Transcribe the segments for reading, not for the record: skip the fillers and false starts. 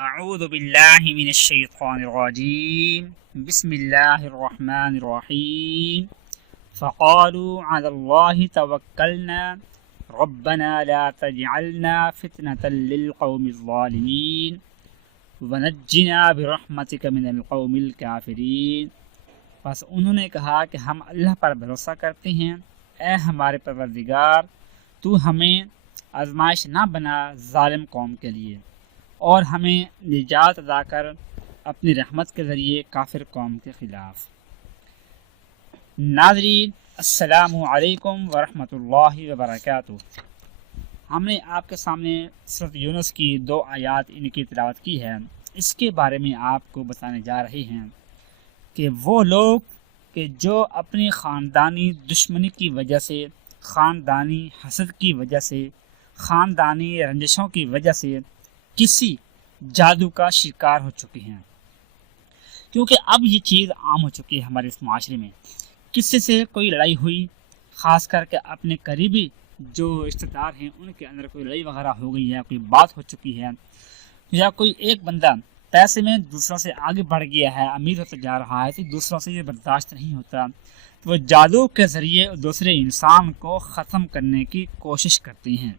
اعوذ باللہ من الشیطان الرجیم بسم اللہ الرحمن الرحیم فقالوا علی اللہ توکلنا ربنا لا تجعلنا فتنة للقوم الظالمین ونجنا برحمتک من القوم الکافرین۔ بس انہوں نے کہا کہ ہم اللہ پر بھروسہ کرتے ہیں، اے ہمارے پروردگار تو ہمیں آزمائش نہ بنا ظالم قوم کے لیے، اور ہمیں نجات عطا کر اپنی رحمت کے ذریعے کافر قوم کے خلاف۔ ناظرین السلام علیکم ورحمۃ اللہ وبرکاتہ۔ ہم نے آپ کے سامنے سورۃ یونس کی 2 آیات ان کی تلاوت کی ہے۔ اس کے بارے میں آپ کو بتانے جا رہے ہیں کہ وہ لوگ کہ جو اپنی خاندانی دشمنی کی وجہ سے، خاندانی حسد کی وجہ سے، خاندانی رنجشوں کی وجہ سے کسی جادو کا شکار ہو چکے ہیں، کیونکہ اب یہ چیز عام ہو چکی ہے ہمارے اس معاشرے میں۔ کسی سے کوئی لڑائی ہوئی، خاص کر کے اپنے قریبی جو رشتہ دار ہیں ان کے اندر کوئی لڑائی وغیرہ ہو گئی ہے، کوئی بات ہو چکی ہے، یا کوئی ایک بندہ پیسے میں دوسروں سے آگے بڑھ گیا ہے، امیر ہوتا جا رہا ہے، تو دوسروں سے یہ برداشت نہیں ہوتا، تو وہ جادو کے ذریعے دوسرے انسان کو ختم کرنے کی کوشش کرتے ہیں۔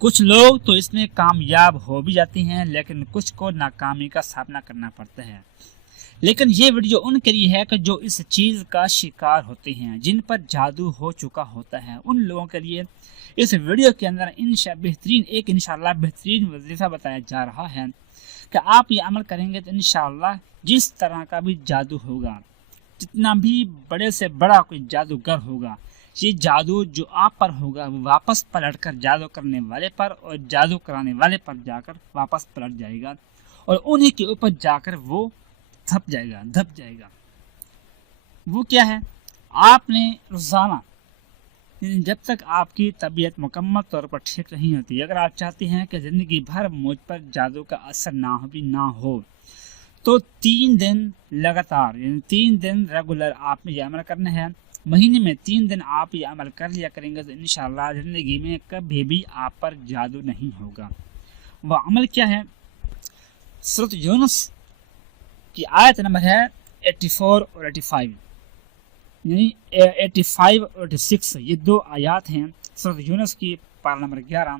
کچھ لوگ تو اس میں کامیاب ہو بھی جاتے ہیں، لیکن کچھ کو ناکامی کا سامنا کرنا پڑتا ہے۔ لیکن یہ ویڈیو ان کے لیے ہے کہ جو اس چیز کا شکار ہوتے ہیں، جن پر جادو ہو چکا ہوتا ہے، ان لوگوں کے لیے اس ویڈیو کے اندر انشاءاللہ بہترین وظیفہ بتایا جا رہا ہے کہ آپ یہ عمل کریں گے تو انشاءاللہ جس طرح کا بھی جادو ہوگا، جتنا بھی بڑے سے بڑا کوئی جادوگر ہوگا، یہ جادو جو آپ پر ہوگا وہ واپس پلٹ کر جادو کرنے والے پر اور جادو کرانے والے پر جا کر واپس پلٹ جائے گا، اور انہی کے اوپر جا کر وہ دھپ جائے گا۔ وہ کیا ہے؟ آپ نے روزانہ جب تک آپ کی طبیعت مکمل طور پر ٹھیک نہیں ہوتی، اگر آپ چاہتے ہیں کہ زندگی بھر مجھ پر جادو کا اثر نہ ہو تو 3 دن لگاتار، یعنی 3 دن ریگولر آپ نے یہ عمل کرنا ہے۔ مہینے میں 3 دن آپ یہ عمل کر لیا کریں گے تو انشاءاللہ زندگی میں کبھی بھی آپ پر جادو نہیں ہوگا۔ وہ عمل کیا ہے؟ سورۃ یونس کی آیت نمبر ہے 84 اور 85، یعنی 85 اور 86، یہ 2 آیات ہیں سورۃ یونس کی پارہ نمبر 11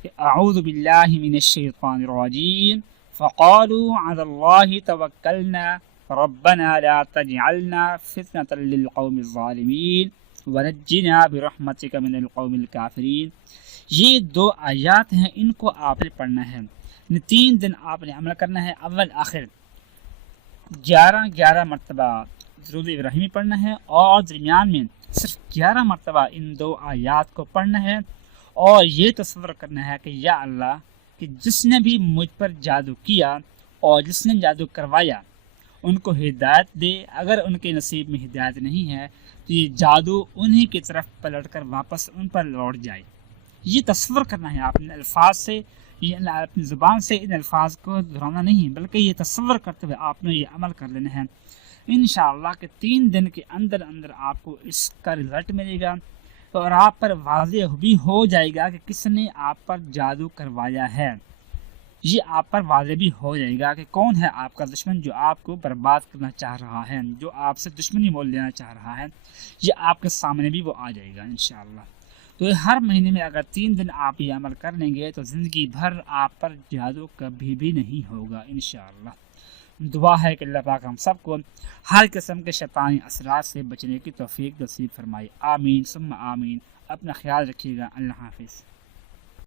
کہ اعوذ باللہ من الشیطان الرجیم فقالوا علی اللہ توکلنا ربنا لا تجعلنا فتنة للقوم الظالمین ونجنا برحمتک من القوم الکافرین۔ یہ 2 آیات ہیں، ان کو آپ نے پڑھنا ہے، 3 دن آپ نے عمل کرنا ہے، اول آخر 11 مرتبہ درود ابراہیمی پڑھنا ہے، اور درمیان میں صرف 11 مرتبہ ان 2 آیات کو پڑھنا ہے، اور یہ تصور کرنا ہے کہ یا اللہ کہ جس نے بھی مجھ پر جادو کیا اور جس نے جادو کروایا ان کو ہدایت دے، اگر ان کے نصیب میں ہدایت نہیں ہے تو یہ جادو انہی کی طرف پلٹ کر واپس ان پر لوٹ جائے۔ یہ تصور کرنا ہے آپ نے الفاظ سے، یہ اپنی زبان سے ان الفاظ کو دہرانا نہیں، بلکہ یہ تصور کرتے ہوئے آپ نے یہ عمل کر لینا ہے۔ انشاءاللہ کہ 3 دن کے اندر آپ کو اس کا رزلٹ ملے گا، اور آپ پر واضح بھی ہو جائے گا کہ کس نے آپ پر جادو کروایا ہے۔ یہ آپ پر واضح بھی ہو جائے گا کہ کون ہے آپ کا دشمن جو آپ کو برباد کرنا چاہ رہا ہے، جو آپ سے دشمنی مول لینا چاہ رہا ہے، یہ آپ کے سامنے بھی وہ آ جائے گا انشاءاللہ۔ تو ہر مہینے میں اگر 3 دن آپ یہ عمل کر لیں گے تو زندگی بھر آپ پر جادو کبھی بھی نہیں ہوگا انشاءاللہ۔ دعا ہے کہ اللہ پاک ہم سب کو ہر قسم کے شیطانی اثرات سے بچنے کی توفیق نصیب فرمائے، آمین ثم آمین۔ اپنا خیال رکھیے گا، اللہ حافظ۔